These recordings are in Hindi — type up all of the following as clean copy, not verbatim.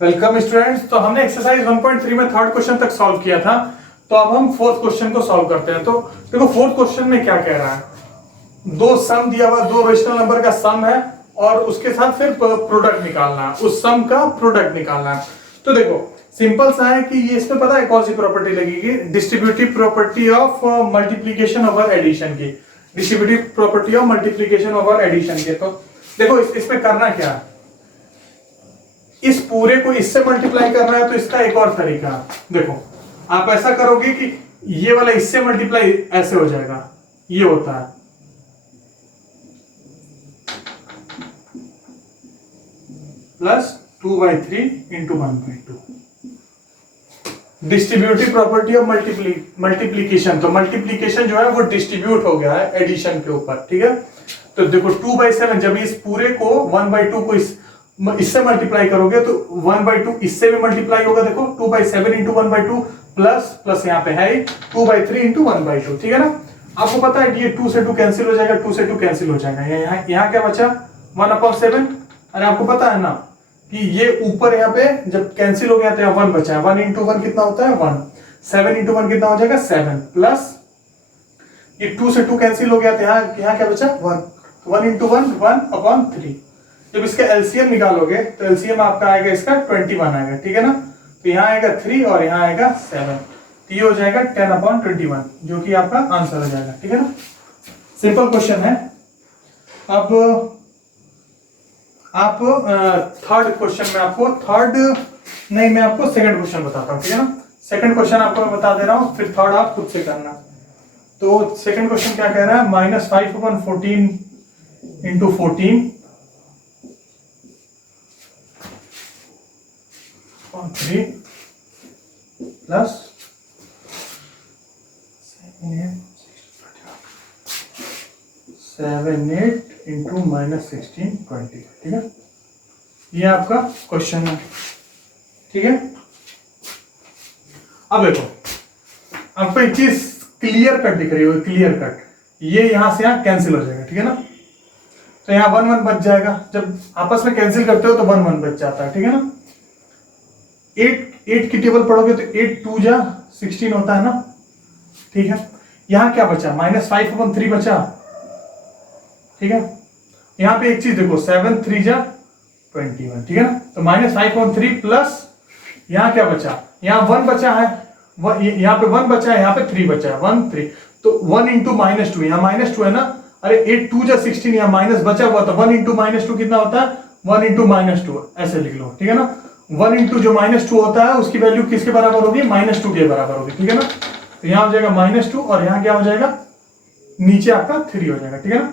Welcome students. तो हमने एक्सरसाइज 1.3 में थर्ड क्वेश्चन तक सॉल्व किया था। तो अब हम फोर्थ क्वेश्चन को सॉल्व करते हैं। तो देखो फोर्थ क्वेश्चन में क्या कह रहा है, दो सम दिया हुआ, दो रेशनल नंबर का सम है और उसके साथ फिर प्रोडक्ट निकालना है, उस सम का प्रोडक्ट निकालना है। तो देखो सिंपल सा है कि ये इसमें पता है कौन सी प्रॉपर्टी लगेगी, distributive property of multiplication over addition की, distributive property of multiplication over addition के। तो देखो इसमें करना क्या है, इस पूरे को इससे मल्टीप्लाई करना है। तो इसका एक और तरीका है, देखो आप ऐसा करोगे कि ये वाला इससे मल्टीप्लाई ऐसे हो जाएगा, ये होता है plus 2/3 into 1/2 distributive property of multiplication. तो मल्टीप्लीकेशन जो है वो डिस्ट्रीब्यूट हो गया है एडिशन के ऊपर, ठीक है। तो देखो 2/7, जब इस पूरे को 1/2 को इससे मल्टीप्लाई करोगे तो 1/2 इससे भी मल्टीप्लाई होगा। देखो 2/7 इंटू 1/2 प्लस यहाँ पे है 2/3 इंटू 1/2, ठीक है ना। आपको पता है ये 2 से 2 कैंसिल हो जाएगा, 2 से 2 कैंसिल हो जाएगा, यहाँ क्या बचा 1/7। अरे आपको पता है ना कि ये ऊपर यहाँ पे जब कैंसिल हो गया तो यहाँ 1 बचा है, 1 इंटू 1 कितना होता है 1, 7 इंटू 1 कितना हो जाएगा 7, प्लस ये 2 से 2 कैंसिल हो गया तो यहाँ क्या बचा 1 इंटू 1 1/3। जब इसका एलसीएम निकालोगे तो एलसीएम आपका आएगा इसका 21 आएगा, ठीक है ना। तो यहाँ आएगा 3 और यहाँ आएगा 7, तो ये हो जाएगा 10/21 जो कि आपका आंसर हो जाएगा, ठीक है ना। सिंपल क्वेश्चन है। अब आप थर्ड क्वेश्चन में आपको मैं आपको सेकंड क्वेश्चन बताता हूँ, ठीक है ना। सेकंड क्वेश्चन आपको मैं बता दे रहा हूँ, फिर थर्ड आप खुद से करना। तो सेकंड क्वेश्चन क्या कह रहा है, -5/14 इंटू 14 और 3 प्लस 7 8 इंटू -16 20, ठीक है। ये आपका क्वेश्चन है, ठीक है। अब देखो आपको एक चीज क्लियर कट दिख रही होगी, क्लियर कट, ये यहां से यहां कैंसिल हो जाएगा, ठीक है ना। तो यहाँ 1 1 बच जाएगा, जब आपस में कैंसिल करते हो तो 1 1 बच जाता है, ठीक है ना। 8 की टेबल पढ़ोगे तो 8 2 जा 16 होता है ना, ठीक है। यहां क्या बचा -5/3 बचा, ठीक है। यहां पे एक चीज देखो 7 3 जा 21, ठीक है ना। तो -5/3 प्लस यहां क्या बचा, यहां 1 बचा है, यहाँ पे 1 बचा है, यहाँ पे 3 बचा है, 1 3, तो 1 इंटू -2, यहाँ -2 है ना। अरे 8 2 जा 16, यहाँ माइनस बचा हुआ था, 1 इंटू -2 कितना होता है 1 इंटू -2, ऐसे लिख लो, ठीक है ना। 1 इंटू जो -2 होता है उसकी वैल्यू किसके बराबर होगी, -2 के बराबर होगी, ठीक है ना। तो यहां हो जाएगा -2 और यहां क्या हो जाएगा, नीचे आपका 3 हो जाएगा, ठीक है ना।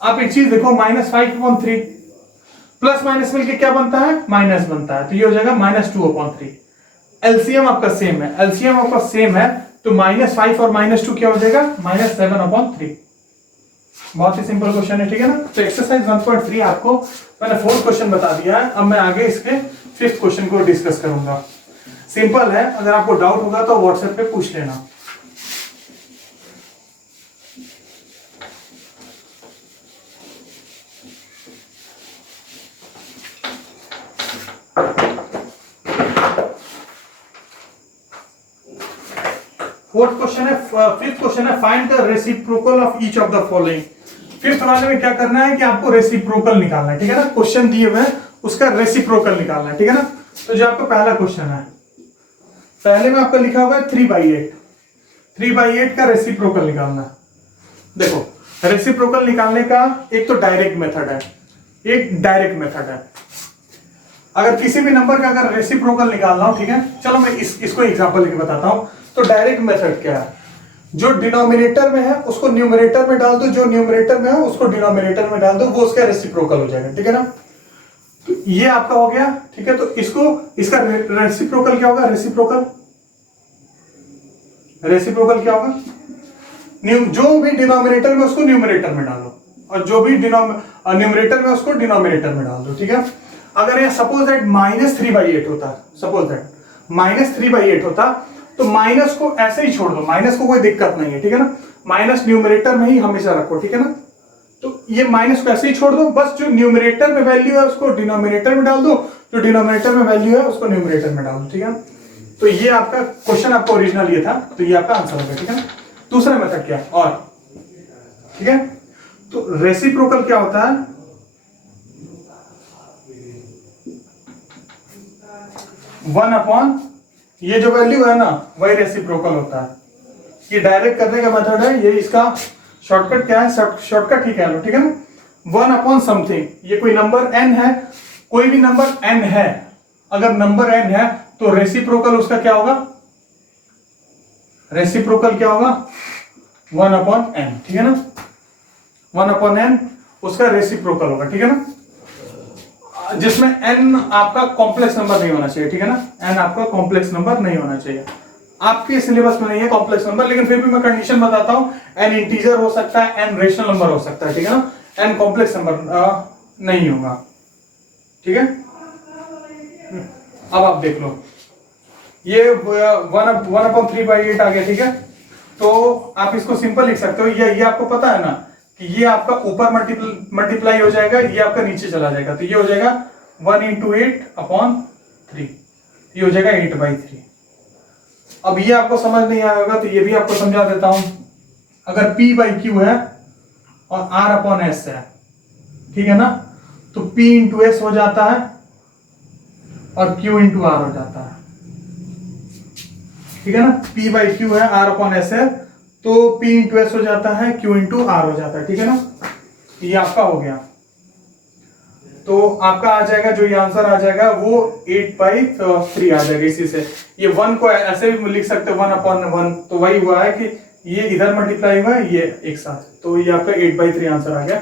आप एक चीज देखो -5/3 प्लस माइनस मिलके क्या बनता है, माइनस बनता है, तो ये हो जाएगा -2/3। एलसीएम आपका सेम है, एलसीएम आपका सेम है, तो -5 और -2 क्या हो जाएगा -7/3। बहुत ही सिंपल क्वेश्चन है, ठीक है ना। तो एक्सरसाइज 1.3 आपको मैंने फोर्थ क्वेश्चन बता दिया है। अब मैं आगे इसके फिफ्थ क्वेश्चन को डिस्कस करूंगा। सिंपल है, अगर आपको डाउट होगा तो व्हाट्सएप पे पूछ लेना। फोर्थ क्वेश्चन है, फिफ्थ क्वेश्चन है, find the reciprocal of each of the following. Fifth वाले में क्या करना है कि आपको रेसिप्रोकल निकालना है, ठीक है ना। क्वेश्चन दिए हुए उसका रेसिप्रोकल निकालना है, ठीक है ना। तो जो आपका पहला क्वेश्चन है, पहले में आपका लिखा हुआ है 3/8, 3/8 का रेसिप्रोकल निकालना है। देखो रेसिप्रोकल निकालने का एक तो डायरेक्ट मेथड है, एक डायरेक्ट मेथड है। अगर किसी भी नंबर का अगर रेसिप्रोकल निकालना हो, ठीक है, चलो मैं इसको एग्जांपल लेके बताता हूं। तो डायरेक्ट मेथड क्या है, जो डिनोमिनेटर में है उसको न्यूमरेटर में डाल दो, जो न्यूमरेटर में है उसको डिनोमिनेटर में डाल दो, वो उसका रेसिप्रोकल हो जाएगा, ठीक है ना। तो ये आपका हो गया, ठीक है। तो इसका रेसिप्रोकल क्या होगा, रेसिप्रोकल क्या होगा, जो भी डिनोमिनेटर में उसको न्यूमरेटर में डालो और जो भी न्यूमरेटर में उसको डिनोमिनेटर में डाल दो, ठीक है। अगर ये सपोज दैट -3/8 होता, सपोज दैट -3/8 होता, तो माइनस को ऐसे ही छोड़ दो, माइनस को कोई दिक्कत नहीं है, ठीक है ना। माइनस न्यूमरेटर में ही हमेशा रखो, ठीक है ना। तो ये माइनस को ऐसे ही छोड़ दो, बस जो न्यूमरेटर में वैल्यू है उसको डिनोमिनेटर में डाल दो, जो डिनोमिनेटर में वैल्यू है उसको न्यूमरेटर में डाल दो, ठीक है। तो ये आपका क्वेश्चन, आपका ओरिजिनल ये था, तो ये आपका आंसर होगा, ठीक है। दूसरा मेथड क्या और, ठीक है। तो रेसिप्रोकल क्या होता है, वन अपॉन ये जो वैल्यू है ना वही रेसिप्रोकल होता है। ये डायरेक्ट करने का मेथड है, ये इसका शॉर्टकट क्या है, शॉर्टकट ही कह लो, ठीक है ना। वन अपॉन समथिंग, ये कोई नंबर n है, कोई भी नंबर n है, अगर नंबर n है तो रेसिप्रोकल उसका क्या होगा, रेसिप्रोकल क्या होगा, वन अपॉन n, ठीक है ना। वन अपॉन n उसका रेसिप्रोकल होगा, ठीक है ना, जिसमें n आपका कॉम्प्लेक्स नंबर नहीं होना चाहिए, ठीक है ना। n आपका कॉम्प्लेक्स नंबर नहीं होना चाहिए, आपके सिलेबस में नहीं है कॉम्प्लेक्स नंबर, लेकिन फिर भी मैं कंडीशन बताता हूं, n इंटीजर हो सकता है, n रेशनल नंबर हो सकता है, ठीक है ना, n कॉम्प्लेक्स नंबर नहीं होगा, ठीक है। अब आप देख लो, ये 1/3/8 आ गया, ठीक है। तो आप इसको सिंपल लिख सकते हो, ये आपको पता है ना कि ये आपका ऊपर मल्टीप्लाई हो जाएगा, ये आपका नीचे चला जाएगा, तो ये हो जाएगा 1 × 8/3, ये हो जाएगा 8/3। अब ये आपको समझ नहीं आया होगा तो ये भी आपको समझा देता हूं। अगर P/Q है और R/S है, ठीक है ना, तो P × S हो जाता है और Q × R हो जाता है, ठीक है ना। P/Q है, R/S है, तो P × S हो जाता है, Q × R हो जाता है, ठीक है ना। ये आपका हो गया, तो आपका आ जाएगा, जो ये आंसर आ जाएगा वो 8/3 आ जाएगा। इसी से ये 1 को ऐसे भी लिख सकते हो 1/1, तो वही हुआ है कि ये इधर मल्टीप्लाई हुआ है, ये एक साथ, तो ये आपका 8/3 आंसर आ गया।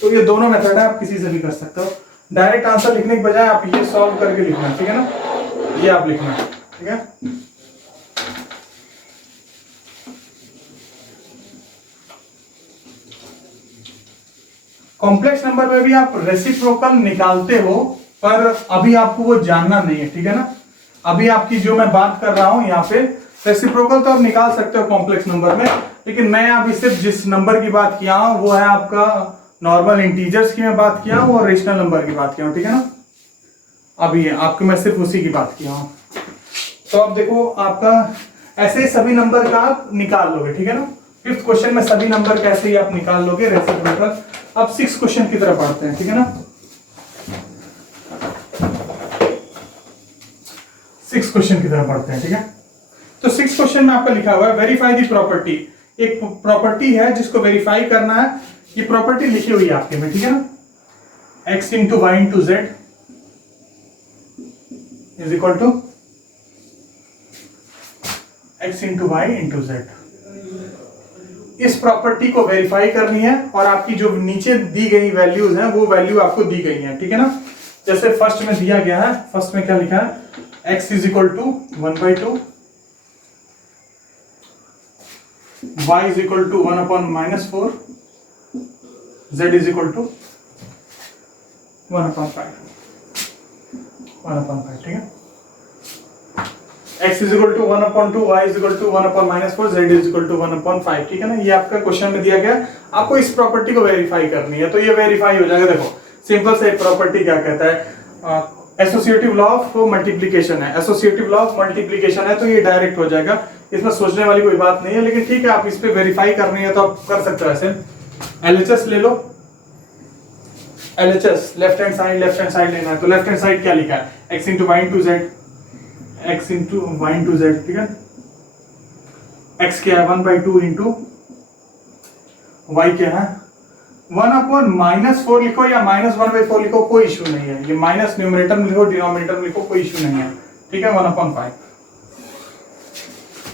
तो ये दोनों मेथड है, आप किसी से भी कर सकते हो। डायरेक्ट आंसर लिखने के बजाय आप ये सॉल्व करके लिखना, ठीक है ना, ये आप लिखना, ठीक है। कॉम्प्लेक्स नंबर में भी आप रेसिप्रोकल निकालते हो, पर अभी आपको वो जानना नहीं है, ठीक है ना। अभी आपकी जो मैं बात कर रहा हूं यहाँ पे, रेसिप्रोकल तो आप निकाल सकते हो कॉम्प्लेक्स नंबर में, लेकिन मैं अभी सिर्फ जिस नंबर की बात किया हूं वो है आपका नॉर्मल इंटीजर्स की मैं बात किया हूं और रेशनल नंबर की बात किया हूं, ठीक है ना। अभी आपको मैं सिर्फ उसी की बात किया हूं। तो अब देखो, आपका ऐसे सभी नंबर का आप निकाल लोगे, ठीक है ना। 5th क्वेश्चन में सभी नंबर कैसे ही आप निकाल लोगे रेसिप्रोकल। अब 6th क्वेश्चन की तरफ बढ़ते हैं, ठीक है ना। 6th क्वेश्चन की तरफ बढ़ते हैं, ठीक है। तो 6th क्वेश्चन में आपका लिखा हुआ है वेरीफाई दी प्रॉपर्टी। एक प्रॉपर्टी है जिसको वेरीफाई करना है, ये प्रॉपर्टी लिखी हुई है आपके में, ठीक है ना। x × y × z is equal to x × y × z। इस प्रॉपर्टी को वेरीफाई करनी है और आपकी जो नीचे दी गई वैल्यूज हैं वो वैल्यू आपको दी गई हैं, ठीक है ना। जैसे फर्स्ट में दिया गया है, फर्स्ट में क्या लिखा है, x = 1/2, y = 1/-4, z = 1/5, 1/5, ठीक है। x = 1/2, y = 1/-4, z = 1/5, ठीक है ना। ये आपका क्वेश्चन में दिया गया, आपको इस प्रॉपर्टी को वेरीफाई करनी है, तो ये वेरीफाई हो जाएगा। देखो सिंपल से प्रॉपर्टी क्या कहता है, एसोसिएटिव लॉ ऑफ मल्टीप्लिकेशन है, एसोसिएटिव लॉ ऑफ मल्टीप्लिकेशन है, तो ये डायरेक्ट हो जाएगा, इसमें सोचने वाली कोई बात नहीं है। लेकिन ठीक है, आप इस पे वेरीफाई करनी है तो आप कर सकते हो ऐसे। एलएचएस ले लो, एलएचएस लेफ्ट हैंड साइड लेना है, तो लेफ्ट हैंड साइड क्या लिखा है, x × y × z, x × y × z, ठीक है। x क्या है, 1/2 × y क्या है, 1/-4 लिखो या -1/4 लिखो, कोई इश्यू नहीं है। ये माइनस न्यूमरेटर में लिखो, डिनोमिनेटर में लिखो, कोई इश्यू नहीं है, ठीक है। 1/5,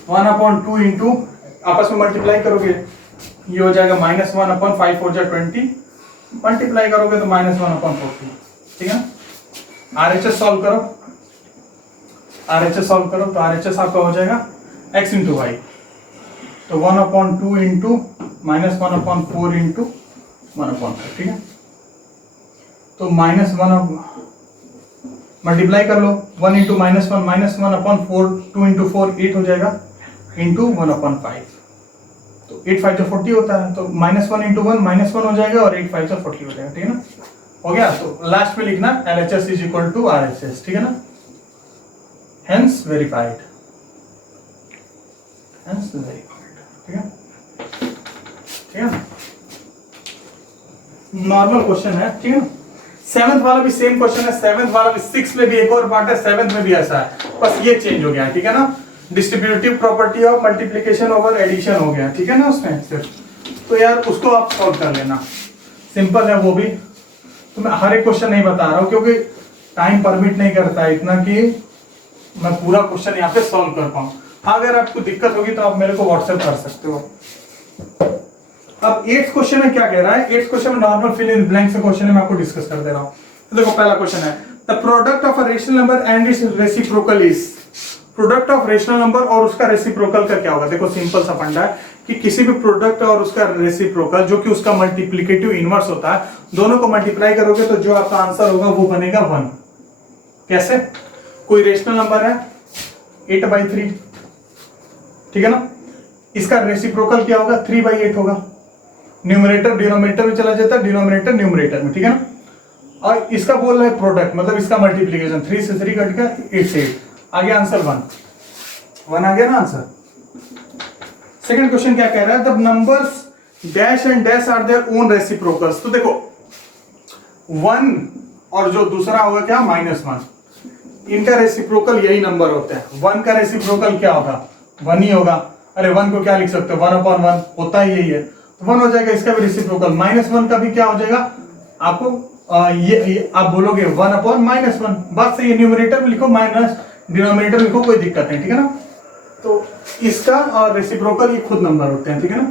1/2 आपस में मल्टीप्लाई करोगे, ये हो जाएगा -1/5 4 × 20, मल्टीप्लाई करोगे तो -1/40, ठीक है। आरएचएस सॉल्व करो, आरएचएस सॉल्व करो, तो आरएचएस आपका हो जाएगा x × y, तो 1/2 × -1/4 × 1/5, ठीक है। तो -1 मल्टीप्लाई कर लो, 1 × -1 -1/4, 2 × 4 8 हो जाएगा, इंटू 1/5, तो 8 5 जो 40 होता है, तो -1 × 1 -1 हो जाएगा और 8 5 जो 40 हो जाएगा, ठीक है ना। हो गया, तो लास्ट में लिखना LHS is equal to RHS, ठीक है ना, हेंस वेरीफाइड, हेंस वेरीफाइड, ठीक है, ठीक है। नॉर्मल क्वेश्चन है, ठीक है ना। 7th वाला भी सेम क्वेश्चन है, 7th वाला भी, 6th में भी एक और पार्ट है, 7th में भी ऐसा है, बस ये चेंज हो गया, ठीक है ना। Distributive property of multiplication over addition हो गया, ठीक है ना उसमें सिर्फ, तो यार उसको आप सॉल्व कर लेना, सिंपल है वो भी। तो मैं हर एक क्वेश्चन नहीं बता रहा हूं क्योंकि टाइम परमिट नहीं करता है इतना कि मैं पूरा क्वेश्चन यहाँ पे सॉल्व कर पाऊं। हाँ, अगर आपको दिक्कत होगी तो आप मेरे को व्हाट्सएप कर सकते हो। अब 8th क्वेश्चन में क्या कह रहा है, 8th क्वेश्चन में नॉर्मल फिल इन ब्लैंक से क्वेश्चन है, मैं आपको डिस्कस कर दे रहा हूं। तो देखो पहला क्वेश्चन है, the product of a rational number and it's reciprocal is, product of rational number और उसका रेसिप्रोकल का क्या होगा। देखो सिंपल सा फंडा है कि किसी भी प्रोडक्ट और उसका रेसिप्रोकल जो कि उसका मल्टीप्लिकेटिव इनवर्स होता है, दोनों को मल्टीप्लाई करोगे तो जो आपका आंसर होगा वो बनेगा 1। कैसे, कोई रेशनल नंबर है 8/3, ठीक है ना, इसका रेसिप्रोकल क्या होगा 3/8 होगा, न्यूमरेटर डिनोमिनेटर में चला जाता है, डिनोमिनेटर न्यूमरेटर में, ठीक है ना। और इसका बोल रहा है प्रोडक्ट, मतलब इसका मल्टीप्लिकेशन 3 से 3 कट गया 8 से 8 आ गया, आंसर 1 आ गया ना आंसर। सेकंड क्वेश्चन क्या कह रहा है, the numbers dash and dash are their own reciprocals. तो देखो 1 और जो दूसरा होगा क्या -1, इनका रेसिप्रोकल यही नंबर होता है। 1 का रेसिप्रोकल क्या होगा 1 ही होगा। अरे 1 को क्या लिख सकते हो 1/1 होता ही यही है, तो 1 हो जाएगा। इसका भी रेसिप्रोकल -1 का भी क्या हो जाएगा आपको ये आप बोलोगे 1/-1, बात सही है। न्यूमरेटर में लिखो माइनस, डिनोमिनेटर लिखो, कोई दिक्कत नहीं, ठीक है ना। तो इसका और रेसिप्रोकल ये खुद नंबर होते हैं, ठीक है ना।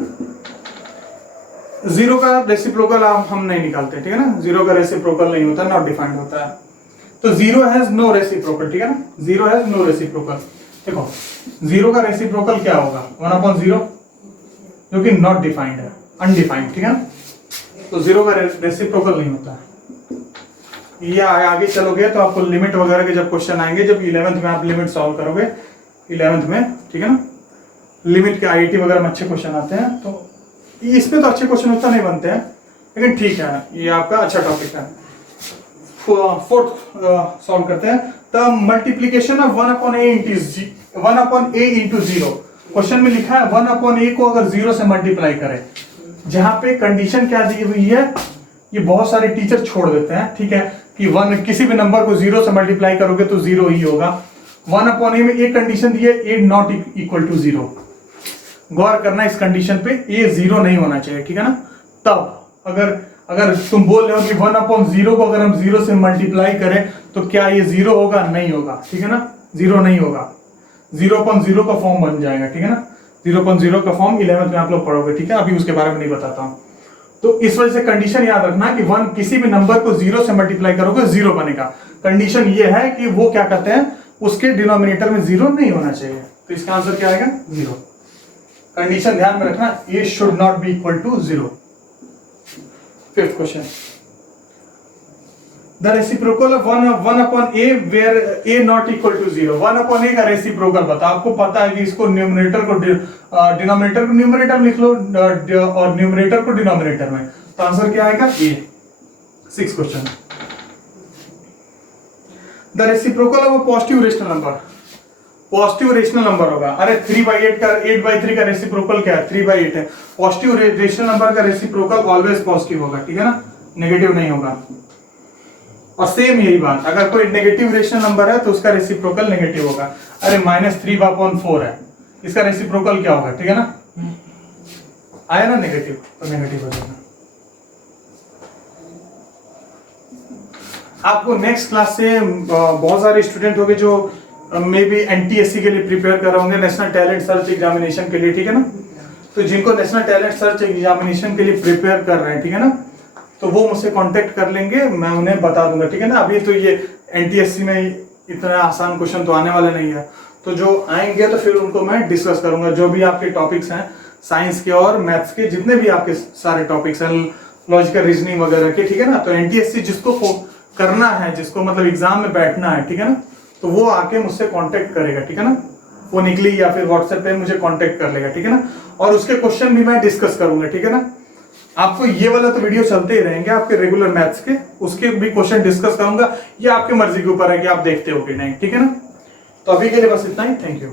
0 का रेसिप्रोकल हम नहीं निकालते, ठीक है ना, 0 का रेसिप्रोकल नहीं होता, नॉट डिफाइंड होता है। तो 0 हैज नो रेसिप्रोकल, ठीक है ना, 0 हैज नो रेसिप्रोकल। देखो 0 का रेसिप्रोकल क्या होगा 1/0, जो कि नॉट डिफाइंड है, अनडिफाइंड, ठीक है ना। तो 0 का रेसिप्रोकल नहीं होता है। ये आगे चलोगे तो आपको लिमिट वगैरह के जब क्वेश्चन आएंगे, जब 11th में आप लिमिट सॉल्व करोगे 11th में, ठीक है ना, लिमिट के IIT वगैरह में अच्छे क्वेश्चन आते हैं। तो इसमें तो अच्छे क्वेश्चन उतना नहीं बनते हैं, लेकिन ठीक है, ये आपका अच्छा टॉपिक है। 4th सॉल्व करते हैं, the multiplication of 1/a into 0। Question में लिखा है 1/a को अगर 0 से मल्टीप्लाई करें, जहां पे कंडीशन क्या दी हुई है, ये बहुत सारे टीचर छोड़ देते हैं, ठीक है, कि 1 किसी भी नंबर को 0 से मल्टीप्लाई करोगे तो 0 ही होगा। 1/a में एक कंडीशन दी है, a नॉट इक्वल टू 0। गौर करना इस कंडीशन पे, a 0 नहीं होना चाहिए, ठीक है ना। तब अगर तुम बोल रहे हो कि 1/0 को अगर हम 0 से मल्टीप्लाई करें तो क्या ये 0 होगा, नहीं होगा, ठीक है ना, 0 नहीं होगा। 0/0 का फॉर्म बन जाएगा, ठीक है ना। 0/0 का फॉर्म 11th में आप लोग पढ़ोगे, ठीक है, अभी उसके बारे में नहीं बताता हूं। तो इस वजह से कंडीशन याद रखना कि 1 किसी भी नंबर को 0 से मल्टीप्लाई करोगे 0 बनेगा। कंडीशन ये है कि वो क्या कहते हैं, उसके डिनोमिनेटर में 0 नहीं होना चाहिए। तो इसका आंसर क्या आएगा 0। कंडीशन ध्यान में रखना, a should not be equal to 0। 5th question, the reciprocal of 1/a where a not equal to 0। 1/a का रेसिप्रोकल बताओ। आपको पता है कि इसको न्यूमरेटर को डिनोमिनेटर को न्यूमरेटर में लिख लो और न्यूमरेटर को डिनोमिनेटर में, तो आंसर क्या आएगा a। 6th question, the reciprocal of a positive rational number. Positive rational number होगा, अरे 3/8 का 8/3 का रेसिप्रोकल क्या है 3/8 है। पॉजिटिव रेशनल नंबर का रेसिप्रोकल ऑलवेज पॉजिटिव होगा, ठीक है ना, नेगेटिव नहीं होगा। और सेम यही बात, अगर कोई नेगेटिव रेशनल नंबर है तो उसका रेसिप्रोकल नेगेटिव होगा। अरे -3/4 है, इसका रेसिप्रोकल क्या होगा, ठीक है ना, आया ना नेगेटिव, तो नेगेटिव हो जाएगा। आपको नेक्स्ट क्लास से बहुत सारे स्टूडेंट होंगे जो मे बी NTSC के लिए प्रिपेयर कर रहे होंगे, नेशनल टैलेंट सर्च एग्जामिनेशन के लिए, ठीक है ना। तो जिनको नेशनल टैलेंट सर्च एग्जामिनेशन के लिए प्रिपेयर कर रहे हैं, ठीक है ना, तो वो मुझसे कांटेक्ट कर लेंगे, मैं उन्हें बता दूंगा, ठीक है ना। अभी तो ये NTSC में इतना आसान क्वेश्चन तो आने वाले नहीं है, तो जो आएंगे तो फिर उनको मैं डिस्कस करूंगा। जो भी आपके टॉपिक्स हैं साइंस के और मैथ्स के, जितने भी आपके सारे टॉपिक्स हैं, लॉजिकल रीजनिंग वगैरह के, ठीक है ना। तो NTSC जिसको करना है, जिसको मतलब एग्जाम में बैठना है, ठीक है ना, तो वो आके मुझसे कांटेक्ट करेगा, ठीक है ना। वो निकली या फिर व्हाट्सएप पे मुझे कांटेक्ट कर लेगा, ठीक है ना। और उसके क्वेश्चन भी मैं डिस्कस करूंगा, ठीक है ना। आपको ये वाला तो वीडियो चलते ही रहेंगे आपके रेगुलर मैथ्स के, उसके भी क्वेश्चन डिस्कस करूंगा, ये आपकी मर्जी के ऊपर है कि आप देखते हो कि नहीं, ठीक है ना। तो अभी के लिए बस इतना ही, थैंक यू।